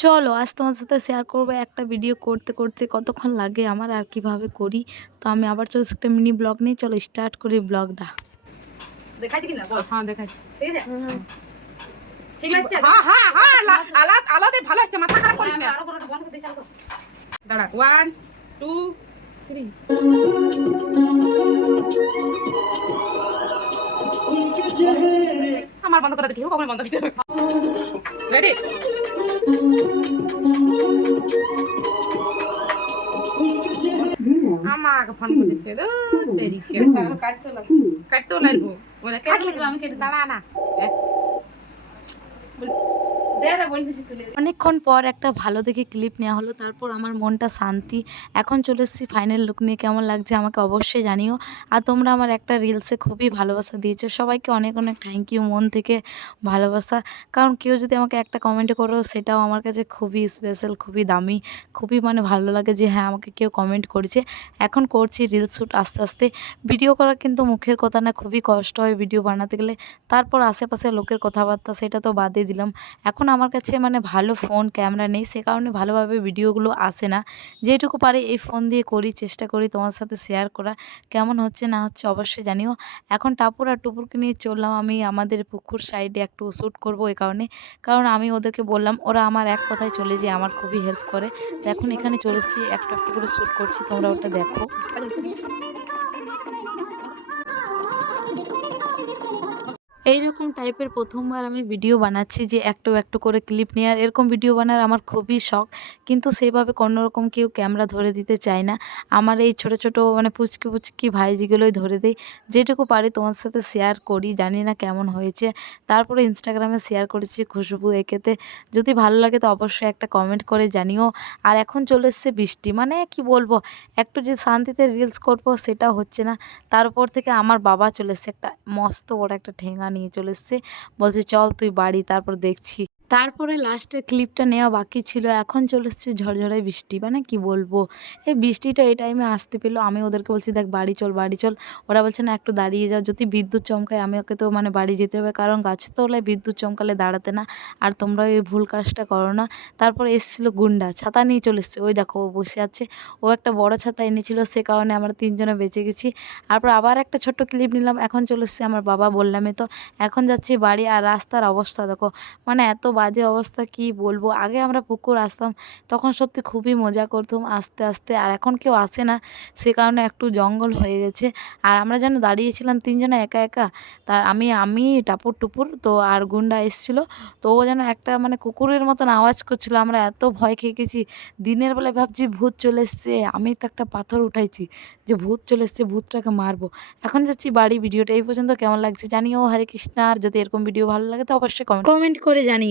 চলো আজ তোমার সাথে শেয়ার করবো একটা ভিডিও করতে করতে কতক্ষণ লাগে আমার আর কিভাবে করি। তো আমি আবার চলো একটা মিনি ব্লগ নিয়ে চলো স্টার্ট করি ব্লগটা। দেখাইছি কিনা বল? হ্যাঁ দেখাচ্ছি। ঠিক আছে? ঠিক আছে? হ্যাঁ আলাদা ভালো আসছে, মাথা খারাপ করিস না। আরো করে বন্ধ করে দিয়ে চালু কর। দাঁড়া 1 2 3 আমার বন্ধ করে দেখি কখন বন্ধ দিতে হবে। রেডি? আমাকে ফোন করেছে দেরি কাটতেও লাগবো ওরা আমি কেটে দাঁড়া না অনেকক্ষণ পর একটা ভালো দেখে ক্লিপ নেওয়া হলো, তারপর আমার মনটা শান্তি। এখন চলে এসেছি ফাইনাল লুক নিয়ে। কেমন লাগছে আমাকে অবশ্যই জানিও। আর তোমরা আমার একটা রিলসে খুবই ভালোবাসা দিয়েছো, সবাইকে অনেক অনেক থ্যাংক ইউ, মন থেকে ভালোবাসা। কারণ কেউ যদি আমাকে একটা কমেন্ট করো সেটাও আমার কাছে খুবই স্পেশাল, খুবই দামি, খুবই মানে ভালো লাগে যে হ্যাঁ আমাকে কেউ কমেন্ট করেছে। এখন করছি রিলস শ্যুট আস্তে আস্তে। ভিডিও করা কিন্তু মুখের কথা না, খুবই কষ্ট হয় ভিডিও বানাতে গেলে। তারপর আশেপাশে লোকের কথাবার্তা সেটা তো বাদই দিলাম। এখন আমার কাছে মানে ভালো ফোন ক্যামেরা নেই, সে কারণে ভালোভাবে ভিডিওগুলো আসে না। যেটুকু পারি এই ফোন দিয়ে করি, চেষ্টা করি তোমার সাথে শেয়ার করা। কেমন হচ্ছে না হচ্ছে অবশ্যই জানিও। এখন টাপুর আর টুপুরকে নিয়ে চললাম আমি আমাদের পুকুর সাইডে একটু শ্যুট করবো এই কারণে। কারণ আমি ওদেরকে বললাম, ওরা আমার এক কথায় চলে যেয়ে আমার খুবই হেল্প করে। তো এখন এখানে চলে এসেছি, একটু একটু করে শ্যুট করছি, তোমরা ওটা দেখো। এইরকম টাইপের প্রথমবার আমি ভিডিও বানাচ্ছি যে একটু একটু করে ক্লিপ নেওয়ার, এরকম ভিডিও বানার আমার খুবই শখ। কিন্তু সেভাবে কোনোরকম কেউ ক্যামেরা ধরে দিতে চায় না। আমার এই ছোট ছোট মানে পুচকি পুচকি ভাইজিগুলোই ধরে দেয়। যেটুকু পারি তোমার সাথে শেয়ার করি, জানি না কেমন হয়েছে। তারপরে ইনস্টাগ্রামে শেয়ার করেছি খুশবু এঁকেতে। যদি ভালো লাগে তো অবশ্যই একটা কমেন্ট করে জানিও। আর এখন চলে এসছে বৃষ্টি, মানে কি বলবো, একটু যে শান্তিতে রিলস করবো সেটাও হচ্ছে না। তারপর থেকে আমার বাবা চলে এসছে, একটা মস্ত বড় একটা ঠেঙা নিয়ে চলে এসছে, বলছে চল তুই বাড়ি, তারপর দেখছি। তারপরে লাস্টের ক্লিপটা নেওয়া বাকি ছিল। এখন চলে এসছে ঝরঝরে বৃষ্টি, মানে কি বলবো, এই বৃষ্টিটা এই টাইমে আসতে পেলো। আমি ওদেরকে বলছি দেখ বাড়ি চল বাড়ি চল, ওরা বলছে না একটু দাঁড়িয়ে যাও, যদি বিদ্যুৎ চমকায় আমি ওকে তো মানে বাড়ি যেতে হবে, কারণ গাছের তলায় বিদ্যুৎ চমকালে দাঁড়াতে না। আর তোমরা এই ভুল কাজটা করো না। তারপরে এসেছিলো গুন্ডা, ছাতা নিয়ে চলে এসছে, ওই দেখো ও বসে আছে। ও একটা বড় ছাতা এনেছিল, সে কারণে আমরা তিনজনে বেঁচে গেছি। তারপর আবার একটা ছোট্ট ক্লিপ নিলাম। এখন চলে এসছে আমার বাবা, বললামই তো। এখন যাচ্ছি বাড়ি। আর রাস্তার অবস্থা দেখো, মানে এত বাজে অবস্থা কি বলবো। আগে আমরা পুকুর আসতাম, তখন সত্যি খুবই মজা করতাম আস্তে আস্তে। আর এখন কেউ আসে না, সে কারণে একটু জঙ্গল হয়ে গেছে। আর আমরা যেন দাঁড়িয়েছিলাম তিনজনে একা একা। তার আমি টাপুর টুপুর তো আর গুন্ডা এসেছিল। তো ও যেন একটা মানে কুকুরের মতন আওয়াজ করছিল, আমরা এত ভয় খেয়ে গেছি। দিনের বেলায় ভাবছি ভূত চলে এসছে, আমি তো একটা পাথর উঠাইছি যে ভূত চলে এসছে, ভূতটাকে মারবো। এখন যাচ্ছি বাড়ি। ভিডিওটা এই পর্যন্ত কেমন লাগছে জানিও। হরে কৃষ্ণ। আর যদি এরকম ভিডিও ভালো লাগে তো অবশ্যই কমেন্ট করে জানিও।